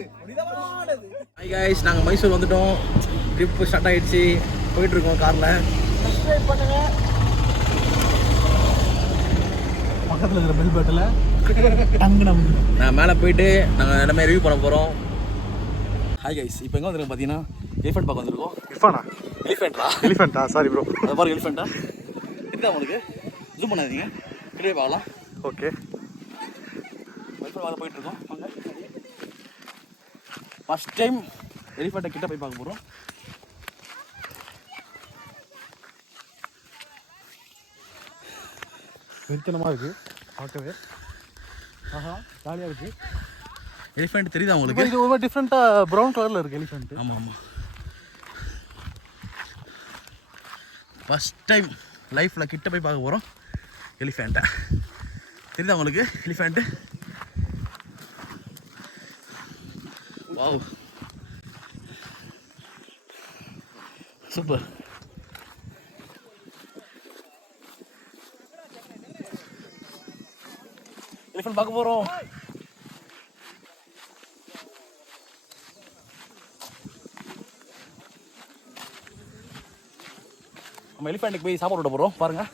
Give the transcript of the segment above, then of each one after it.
Hi guys நாங்கள் மைசூர் வந்துட்டோம். Trip start ஆகிடுச்சு. போயிட்டுருக்கோம் காரில். சப்ஸ்கிரைப் பண்ணுங்க. பக்கத்தில் இருக்கிற பெல் பட்டனில் நான் மேலே போயிட்டு நாங்கள் எல்லாமே ரிவ்யூ பண்ண போகிறோம். ஹாய் गाइस இப்போ எங்கே வந்துருக்கோம் பார்த்தீங்கன்னா எலிஃபென்ட் பார்க்க வந்திருக்கோம். எலிஃபென்ட்டா சாரி ப்ரோ. அது பாருங்க எலிஃபென்ட்டா இருக்கா உங்களுக்கு? ஜூம் பண்ணாதீங்க, கிட்டே பார்க்கலாம். ஓகே எலிஃபென்ட் வாங்க போயிட்டுருக்கோம். வாங்க. ஃபஸ்ட் டைம் எலிஃபெண்ட்டை கிட்ட போய் பார்க்க போகிறோம். வெறித்தனமாக இருக்குது பார்க்கவே. ஆஹா ஜாலியாக இருக்குது. எலிஃபெண்ட் தெரியுதா உங்களுக்கு? இது ஒரு டிஃப்ரெண்ட்டாக ப்ரௌன் கலரில் இருக்குது எலிஃபெண்ட். ஆமாம் ஆமாம். ஃபஸ்ட் டைம் லைஃப்பில் கிட்ட போய் பார்க்க போகிறோம் எலிஃபெண்ட்டை. தெரியுதா உங்களுக்கு எலிஃபெண்ட்டு? Wow super. எலிஃபெண்ட் பார்க்க போகிறோம். நம்ம எலிஃபெண்ட்டுக்கு போய் சாப்பாடு விட போகிறோம். பாருங்கள்.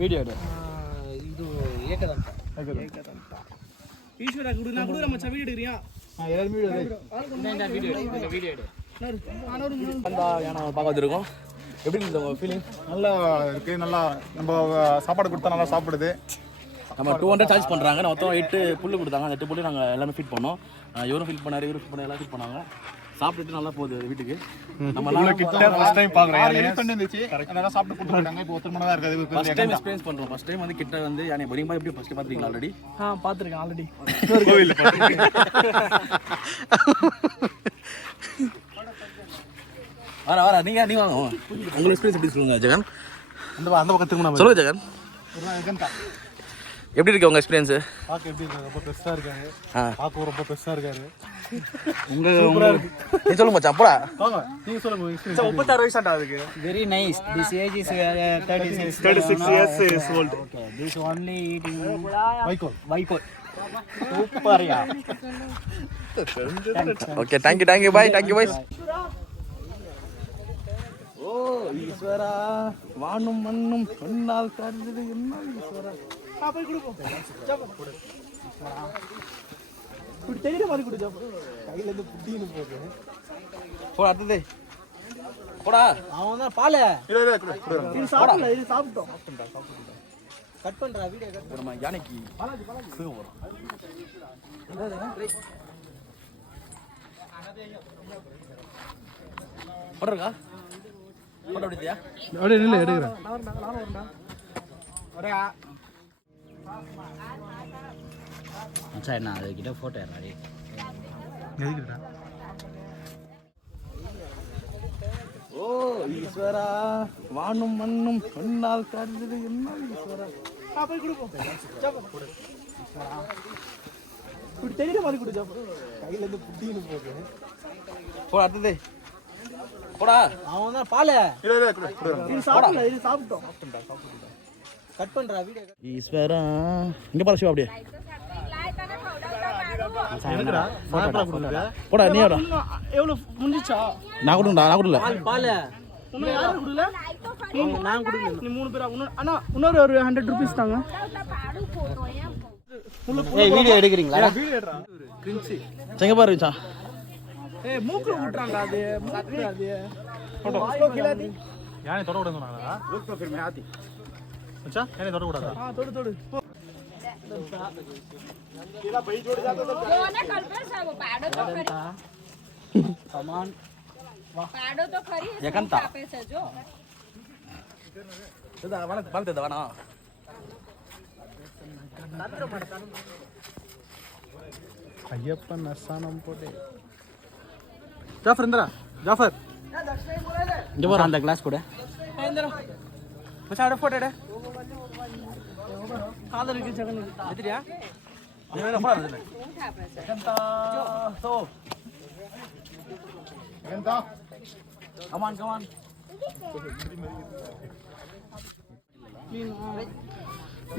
வீடியோ எடு. ಇದು ಏಕದಂತ ಈಶ್ವರ ಗುಡು ನಾ ಗುಡು ನಮ್ಮ ಚವಿ ಹಿಡಿರಿಯಾ எல்லாரும் வீடியோ எடு. வீடியோ எடு அந்த யானை பார்க்க வந்திருக்கோம். எப்படி இருந்தது உங்கள் ஃபீலிங்? நல்லா இருக்குது. நல்லா நம்ம சாப்பாடு கொடுத்தா நல்லா சாப்பிடுது. நம்ம 200 சார்ஜ் பண்ணுறாங்க. நான் மொத்தம் 8 புல்லு கொடுத்தாங்க. அந்த 8 புல்லு நாங்கள் எல்லாமே ஃபீட் பண்ணோம். இவரும் ஃபீட் பண்ணார், இவரும் ஃபீட் பண்ண எல்லாம் ஃபீட் பண்ணாங்க. சாப்பிட்டுட்டு நல்லா போகுது வீட்டுக்கு. நம்ம கிட்ட ஃபர்ஸ்ட் டைம் பார்க்குறேன். எலிஃபென்ட் இருந்துச்சு, அதெல்லாம் சாப்பிட்டு கொடுத்துருக்காங்க. இப்போ ஒருத்தர் மணி தான் இருக்குது. ஃபர்ஸ்ட் டைம் எக்ஸ்பீரியன்ஸ் பண்ணுறோம். ஃபர்ஸ்ட் டைம் வந்து கிட்ட வந்து யானை பொறியுமா எப்படி ஃபர்ஸ்ட் பார்த்துருக்கீங்களா? ஆல்ரெடி பார்த்துருக்கேன் ஆல்ரெடி கோவிலில் வர நீங்கள் வாங்க. உங்கள் எக்ஸ்பீரியன்ஸ் எப்படி சொல்லுங்க ஜெகன்? அந்த பக்கம் திரும்ப சொல்லுங்க ஜெகன், எப்படி இருக்கு உங்கள் எக்ஸ்பீரியன்ஸு? பார்க்க எப்படி இருக்காங்க? ரொம்ப பெருசாக இருக்காரு. பார்க்க ரொம்ப பெருசாக இருக்காரு. நீ சொல்லுங்க மச்சான். அப்படா நீங்கள் சொல்லுங்க. 36 வயசாண்டா அதுக்கு. Very nice. This age is 36 years is old. Okay. This only eating வைக்கோல். super ya. Okay, thank you bye. Thank you bye. ஓ ஈஸ்வரா வானும் மண்ணும் சொன்னால் தருது என்ன ஈஸ்வரா. போய் கொடுப்போம். இப்படி தெரியுற மாதிரி கொடுச்சா கையிலேருந்து புட்டின்னு போகுது. போ அடுத்தது போடா. அவன் தான் பால இது சாப்பிடல. இது சாப்பிட்டோம். கட் பண்றா வீடியோ கட். நம்ம யானைக்கு கொடுக்க போகிறோம். போடுறா போட அப்படியா? அப்படியே இல்லை எடுக்கிறேன். மச்சான் என்ன அதுக்கிட்ட ஃபோட்டோ ஏறாடி எதுக்குடா? ஓ ஈஸ்வரா வானும் மண்ணும் சொன்னால் தருது என்ன ஈஸ்வரா. போய் கொடுப்போம். இப்படி தெரியுற மாதிரி கொடுச்சா கையிலேருந்து புட்டின்னு போகுது. போ அடுத்தது போடா. அவன் தான் பால இது சாப்பிடல. இது சாப்பிட்டோம். கட் பண்றா வீடியோ. ஈஸ்வரா இங்கே பாரு சிவா அப்படியே போடா. நீ எவ்வளோ எவ்வளவு முடிஞ்சிச்சா? நான் கொடுடா. பால இன்னும் யாரும் கொடுக்கல. நான் கொடுக்கல. நீ 3 பேரா? அண்ணா இன்னொரு ஒரு 100 ரூபீஸ் தாங்க. ஏய் வீடியோ எடுக்கிறீங்களா? வீடியோ எடுறா. கிரின்சி செங்க பாரு மச்சான். ஏய் மூக்குல விட்றாங்க. அது மூக்குல அது போட்டோ கிலாதி யானை தொட கூடாது சொன்னாங்களா? லுக் फिर मैं आती अच्छा यानी தொட கூடாதா? तोड़ तेरा भाई जोड़ जाता तो जो ना कल पर सब पाड़ो तो खरी सामान पाड़ो तो खरी ये कंता पे से जो இத வளர்த்தத வேணா. ஐயப்பன் அஸ்ஸானம் போடே. ஜாஃபர் இந்தரா. ஜாஃபர் இங்க பாரு அந்த கிளாஸ் கூட. इंदर मचा फोटो एड कादर के जगन एतिरिया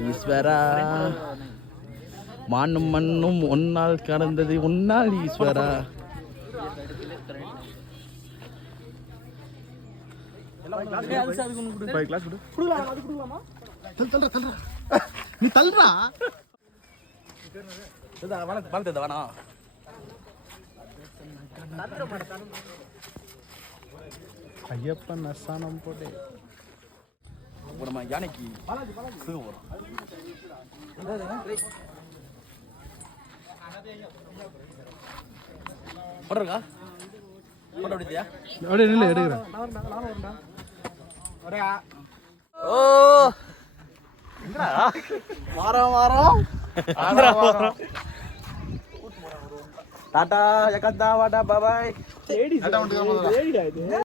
ஈஸ்வரா மானும் மண்ணும் ஒன்னால் கடந்தது உன்னால் ஈஸ்வரா. நீ தள்ளுறா வேணா ஐயப்பன் நசானம் போட்டு இப்போ நம்ம யானைக்கு தூக்க போகிறோம். போட்டிருக்கா போட்டோ அப்படியா? அப்படியே நில்லு எடுக்கிறேன். ஓ வாரம் டாடா ஜகத்தா வாடா பாபாய்.